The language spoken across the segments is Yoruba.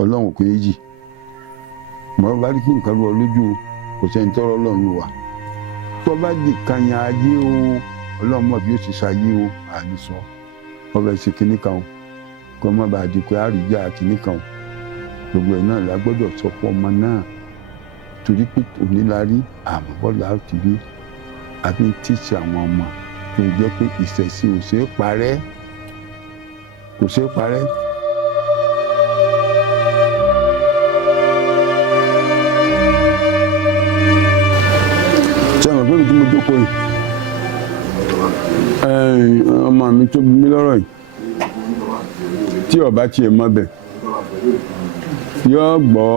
ọlọ́run kò yéjì mọ́ bá rí pé nǹkan rú ọ lójú kò sẹ́ni tọ́rọ ọlọ́run ló wà tó bá di kanya ayé o ọlọ́run mọ̀ bí ó ti ṣayé o àní sọ wọ́n fẹ́ ṣe kinní kan o kó má bàa di pé àríjà kinní kan o gbogbo ẹ̀ náà la gbọ́dọ̀ sọ fún ọmọ náà torí pé òní la rí àmọ́ bọ́ọ̀lù àti rí àbí tíṣe àwọn ọmọ tó jẹ́ pé ìṣẹ̀ṣe ò ṣeé parẹ́ kò ṣeé parẹ́. sọ̀rọ̀ pé mi tí mo jókòó yìí ọmọ mi tó bí mi lọ́rọ̀ yìí tí ọba tiẹ̀ mọ bẹ̀ yóò gbọ́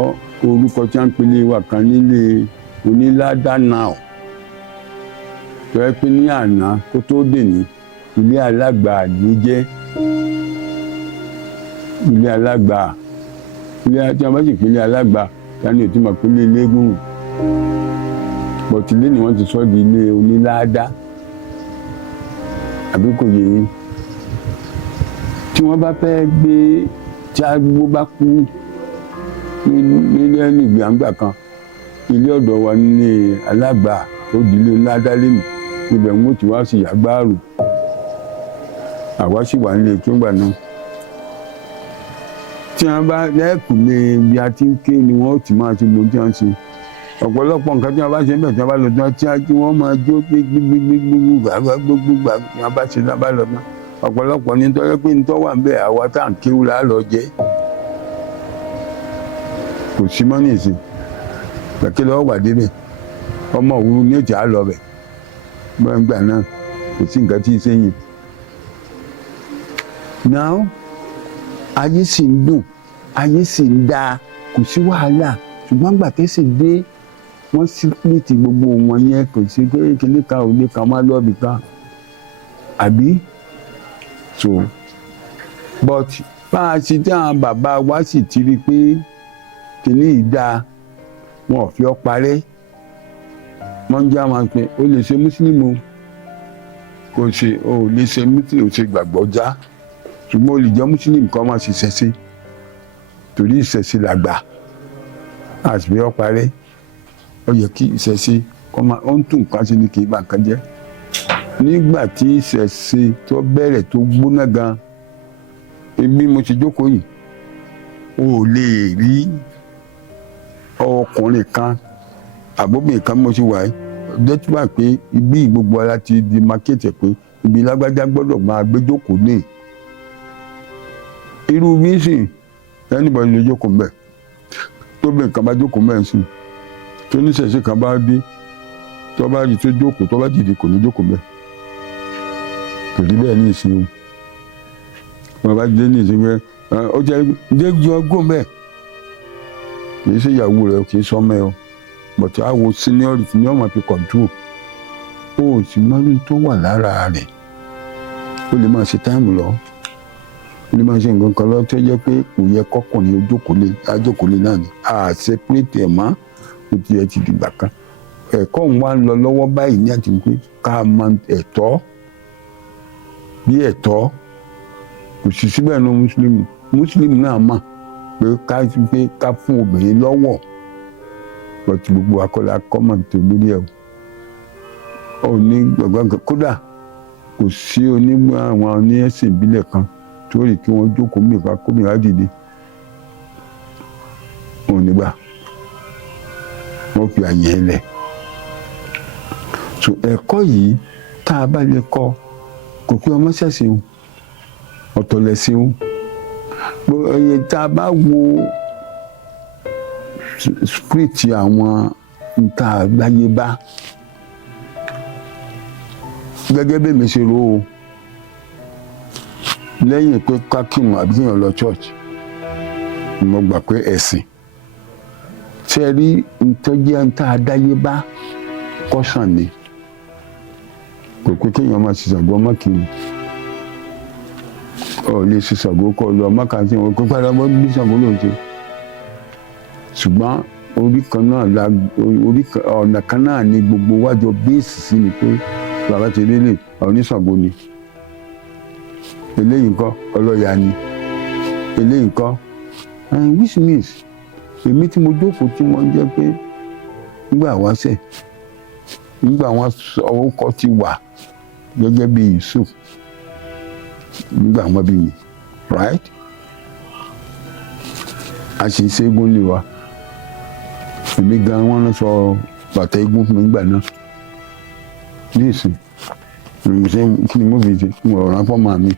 orúkọ tí wọ́n ń pè ní ìwà kan nílé onílàdánà ọ̀ tó yẹ pé ní àná kó tó dè ní ilé alágbà ní jẹ́ ilé alágbà ilé tí wọ́n bá sì pè ní alágbà tani ò tí mo pè ní ilégún bọ̀tìlé ni wọ́n ti sọ di ilé onílàdá àbí kò yẹ yín tí wọ́n bá fẹ́ gbé tí arúgbó bá kú nílé ẹni gbàǹgbà kan ilé ọ̀dọ̀ wa nílé alágbà tó di ilé ládá lẹ́nu ibẹ̀ ń wọ́n ti wá sí àgbáàrò àwa sì wà nílé tó ń gbà náà tí wọ́n bá lẹ́kùn lé bí a ti ń ké ni wọ́n ti máa ti lo tí wọ́n ṣe ọ̀pọ̀lọpọ̀ nǹkan tí wọ́n bá ṣe ń bẹ̀ tí wọ́n bá lọ tán tí wọ́n máa jó gbégbégbégbégbégbégbà tí wọ́n bá ṣe náà bá lọ tán ọ̀pọ̀lọpọ̀ ní tọ́jọ́ pé ní tọ́ wà ń bẹ̀ àwa tá à ń kéwù là á lọ jẹ́ kò sí mọ́ nìsín kẹ̀kẹ́ lọ́wọ́ wà débẹ̀ ọmọ òwúrú ní ètò á lọ bẹ̀ gbọ̀ngbà náà kò sí nǹkan tí ì sẹ́yìn. now ayé sì ń dùn ayé sì ń dáa kò sí wàhálà ṣùgbọ́n gbà tẹ́sí dé wọ́n sì pìtì gbogbo wọn yẹn kò sí pé kíní kan ò ní kan má lọ́ọ̀bì kan àbí so but bá a ṣe tí àwọn bàbá wa sì ti rí i pé kíní ìdá wọn ò fi ọ́ parẹ́ wọ́n ń jẹ́ àwọn pé o lè ṣe mùsùlùmí kò ṣe o lè ṣe mùsùlùmí o ṣe gbàgbọ́ já ṣùgbọ́n o lè jẹ́ mùsùlùmí kan máa ṣiṣẹ́ sí torí ìṣẹ̀ṣe làgbà àti bí ọ́ parẹ́ ó yẹ kí ìṣẹ̀ṣe kọ́ máa ó ń tún nǹkan ṣe ni kì í bà nǹkan jẹ́ nígbà tí ìṣẹ̀ṣe tó bẹ̀rẹ̀ tó gbóná gan ibi mo ti jókòó yìí o ò lè rí ọkùnrin kan àbóbìnrin kan mo ti wà yìí dẹ́túbà pé ibi gbogbo ara ti di mákẹ́tì pé ibi lágbájá gbọ́dọ̀ máa gbé jókòó ní irú bí sì anybody lè jókòó mbẹ tóbi nǹkan bá jókòó mbẹ sí tó ní ṣẹ̀ṣẹ̀ kan bá dé tó bá rí tó jókòó tó bá dìde kò ní jókòó mbẹ kò rí bẹ́ẹ̀ ní ìsìn o wọn bá dé ní ìsìn pé ó jẹ́ ǹjẹ́ jọ gùn bẹ́ẹ̀ kì í ṣe ìyàwó rẹ kì í sọ ọmọ ẹ o but àwo seniority ni wọ́n máa fi control o sì mọ́rí tó wà lára rẹ̀ ó lè máa ṣe táìmù lọ ó lè máa ṣe nǹkan kan lọ tó jẹ́ pé kò yẹ kọ́kùnrin ajókòólé náà ni separate ẹ̀ mọ́ ó ti ẹ̀ ti dìgbà kan ẹ̀kọ́ ń wá lọ lọ́wọ́ báyìí ní àti pé ká mọ ẹ̀tọ́ bí ẹ̀tọ́ kò sì síbẹ̀ ní mùsùlùmí náà mọ̀ pé ká fún obìnrin lọ́wọ́ lọ́tí gbogbo akọ́lá kọ́mọ̀ tó lórí ẹ̀ ò ní gbọ̀ngàn kódà kò sí onígbà àwọn oníẹ̀sìn ìbílẹ̀ kan tó rí kí wọ́n jókòó mìíràn kó mìíràn dìde ò nígbà wọ́n fi àyè ẹ̀ lẹ̀ so ẹ̀kọ́ yìí tá a bá lè kọ́ kò pé ọmọ ṣẹ̀ṣẹ̀ o ọ̀tọ̀ lẹ̀sìn o ẹ̀yẹ tá a bá wo script àwọn nta àgbáyé bá gẹ́gẹ́ bí mi ṣe rò ó lẹ́yìn pé kákìmù àbí kéèyàn lọ church mo gbà pé ẹ̀sìn ṣe rí ntọ́jú nta àdáyébá kọ́sàn ni kò pé kéèyàn máa ṣìṣàgbọ́ mọ́kìmù ọ̀ lè ṣìṣàgbọ́ kọ́ lọ mọ́kàtí wọn kó padà bọ́ bí ṣàgbọ́ lòun ṣe ṣùgbọ́n ọ̀nà kan náà ni gbogbo wájọ bẹ́ẹ̀sì sí ni pé bàbá ti rí lè oníṣàngó ni eléyìí ńkọ́ ọlọ́ya ni eléyìí ńkọ́ which means èmi tí mo jókòó tí wọ́n jẹ́ pé nígbà wáṣẹ̀ nígbà wọn orúkọ ti wà gẹ́gẹ́ bí Yusuf nígbà wọn bí mi right a sì ṣe égún lé wa èmi gan wọn lọ sọ bàtà égún fún mi nígbà náà ní ìsìn kí ni mo fi ṣe mo ràn fọ́mọ mi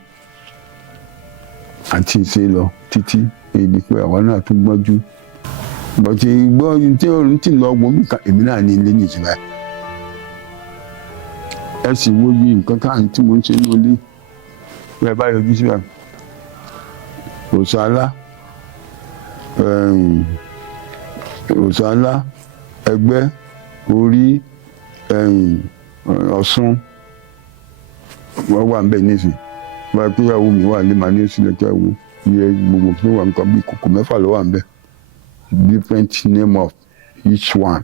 àti ṣe lọ títí èdè pé àwa náà tún gbọ́njú bọ̀tí gbọ́ tí òun ti lọ gbọ́ mi kan èmi náà ní ilé ní ìtura ẹ sì wo yí nǹkan káàkiri tí mo ń ṣe ní olé bí ẹ bá yọjú síbẹ̀ òsàlá ẹgbẹ́ orí Ọ̀ṣun wọ́n wà ń bẹ̀ nísìn wọ́n pé ìyàwó mi wà ní màá ní oṣù lẹ́kẹ́ ẹ̀wọ̀ iye gbogbo tó wà nǹkan bíi kòkò 6 ló wà ń bẹ̀ different name of each one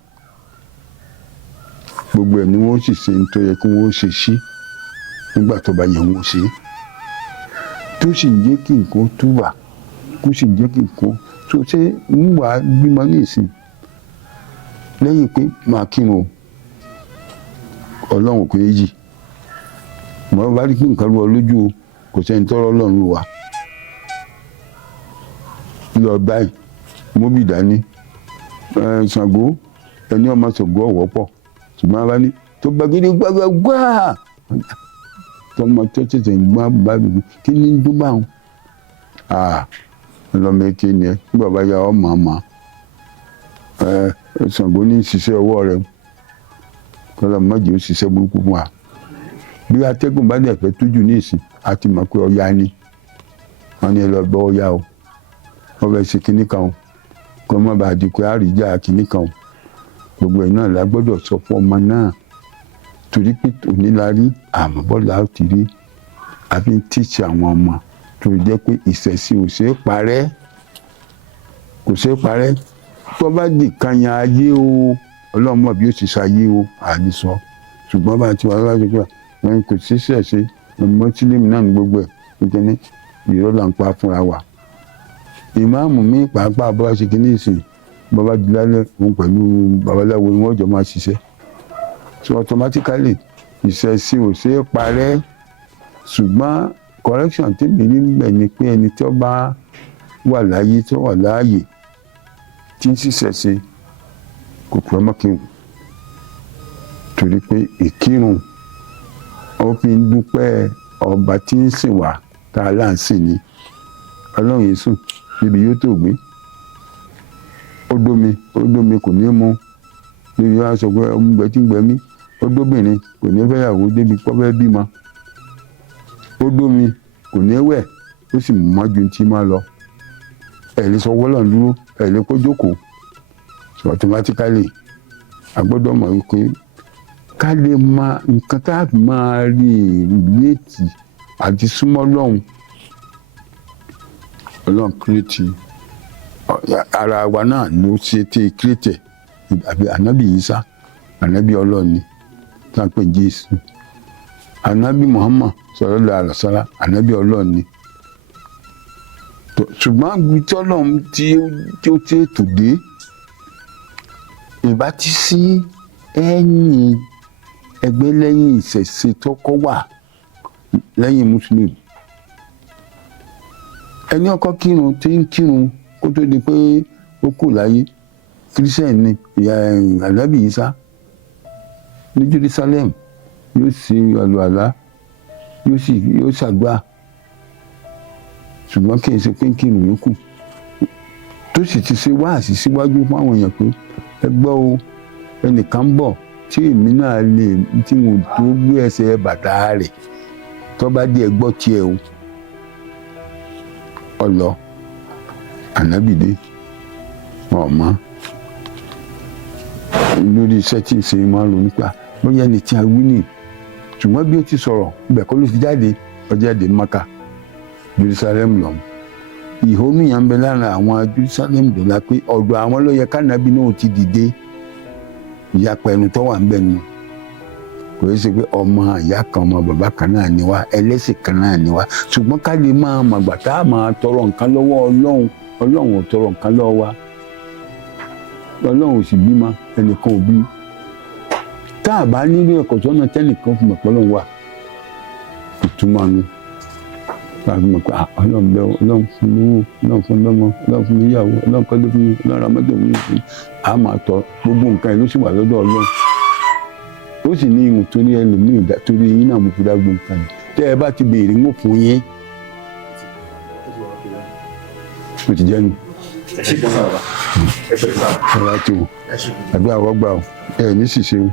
gbogbo ẹ̀ ni wọ́n sì ṣe tó yẹ kí wọ́n ṣe sí nígbà tó bá yẹ wọ́n ṣe tó sì jẹ́ kí nǹkan tó wà kó sì jẹ́ kí nǹkan tó ṣe ń wà bímọ ní ìsìn lẹ́yìn pé máa kírun Ọlọ́run kò yéjì mo bá rí pé nǹkan lọ lójú o kò sẹ́ni tọ́rọ Ọlọ́run ló wà lọ báyìí mo bì dání Ṣàngó ẹni ọmọ Ṣàngó ọ̀wọ́ pọ̀ ṣùgbọ́n a bá ní tó gbàgede gbàgbà tọmọ tó tètè gbọ́n bá mi kí ni tó bá wọn lọ́mọ eke ni ẹ bí bàbá ya ọmọ àmọ́ Ṣàngó ní ṣiṣẹ́ ọwọ́ rẹ kọ́lá mọ́jì ó ṣiṣẹ́ burúkú fún wa bí atẹ́gùn bá dẹ̀ fẹ́ tójú ní ìsìn a ti mọ̀ pé ọya ni wọ́n ní ẹ lọ bọ́ ọya o wọ́n fẹ́ ṣe kinní kan o kó má bàa di pé àríjà kinní kan o gbogbo ẹ̀ náà la gbọ́dọ̀ sọ fún ọmọ náà torí pé òní la rí àmọ́ bọ́lá ó ti rí àfi ń tíṣì àwọn ọmọ tó jẹ́ pé ìṣẹ̀sìn ò ṣeé parẹ́ kò ṣeé parẹ́ tó bá di kanyan ayé o Ọlọ́run mọ̀ bí ó ti ṣayé o àdìsọ ṣùgbọ́n bá ti wà láti gbà wọn kò sí ṣẹ̀ṣe mọ́tílẹ́mù náà ní gbogbo ẹ̀ nítorí ní ìró là ń pa fúnra wa ìmáàmù mi pàápàá bọ́ ṣe kínní ìsìn bàbá jùlálẹ̀ òun pẹ̀lú babaláwo ni wọ́n jọ máa ṣiṣẹ́ so automatically ìṣẹ̀sìn ò ṣeé parẹ́ ṣùgbọ́n correction tèmi níbẹ̀ ni pé ẹni tó bá wà láyé tó wà láàyè tí ń ṣiṣẹ́ kò pẹ́ mọ́ kírun torí pé ìkírun ó fi ń dúpẹ́ ọba tí ń sìn wá tá a là ń sìn ní Ọlọ́run yìí sùn níbi yóò tó gbé ó dómi kò ní mú níbi yóò sọ pé ọmọgbẹ tí ń gbẹ mí ó dóbìnrin kò ní fẹ́yàwó débi pọ́fẹ́ bímọ ó dómi kò ní wẹ̀ ó sì mọ́ ju ti máa lọ ẹ̀ lè sọ wọ́lọ̀ dúró ẹ̀ lè kó jókòó so automatically a gbọ́dọ̀ mọ̀ wípé ká lè mọ nǹkan tá a máa rí létí àti súnmọ́ Ọlọ́run kírètì ara wa náà ló ṣe tẹ kírètì àbí ànábì Ìsá ànábì Ọlọ́run ni tá a pè Jésù ànábì Muhammad sallallahu alaihi wasallam ànábì Ọlọ́run ni ṣùgbọ́n tí Ọlọ́run tí ó ti ètò dé ìbá ti sí ẹ̀yìn ẹgbẹ́ lẹ́yìn ìṣẹ̀ṣe tó kọ́ wà lẹ́yìn mùsùlùmí ẹni ọkọ kírun tí ń kírun kó tó di pé ó kù láyé kírísítẹ́nì ni ànábì Ìsá ní Jerusalem yóò ṣe àlùwàlá yóò ṣàdúrà ṣùgbọ́n kí n ṣe pé kírun yókù tó sì ti ṣe wáàsí síwájú fún àwọn èèyàn pé ẹ gbọ́ o ẹnìkan bọ̀ tí èmi náà lè tí mo tó gbé ẹsẹ̀ bàtà rẹ̀ tó bá dé ẹ gbọ́ tiẹ̀ o ọlọ ànábìdé ọmọ lórí iṣẹ́ tí ń ṣe máa ń ronú pa bóyá ẹni tí a wí nì ṣùgbọ́n bí ó ti sọ̀rọ̀ ibẹ̀ kọ́ ló ti jáde ọjà èdè Mákà Jerusalem lọ́mù ìhónú yẹn ń bẹ lára àwọn Jerusalem dọ̀la pé ọ̀dọ̀ àwọn ló yẹ kánábì náà ti dìde ìyapa ẹnu tó wà ń bẹ nu kò yẹ ṣe pé ọmọ ìyá kan ọmọ bàbá kan náà ni wá ẹlẹ́sìn kan náà ni wá ṣùgbọ́n ká lè máa màgbà tá a máa tọrọ nǹkan lọ́wọ́ Ọlọ́run ọlọ́run ò tọrọ nǹkan lọ́wọ́ wa ọlọ́run ò sì bímọ ẹnìkan ò bí tá a bá nílò ẹ̀kọ́ sọ́nà tẹ́nìkan fún mọ̀pọ́ lọ́wọ́ wa ìtumọ̀ nu tàbí mọ̀ pé ọlọ́run bẹ́ẹ̀ ọlọ́run fún mi wò ọlọ́run fún mi lọ́mọ ọlọ́run fún mi níyàwó ọlọ́run kọ́lé fún mi ọlọ́run amọ́tò mi fún mi a máa tọ gbogbo nǹkan ẹ̀ ló sì wà lọ́dọ̀ ọlọ́run ó sì ní ìwọ̀n torí ẹlòmíì torí yín náà mo fi dá gbogbo nǹkan yìí tẹ́ ẹ bá ti béèrè ń fún yín ó ti jẹ́ nu. ẹ ṣe kí n sábà ẹ pẹ̀lú sábà. ẹ wá tó àbí àwọn gbà ọ ẹ ní ṣìṣe o.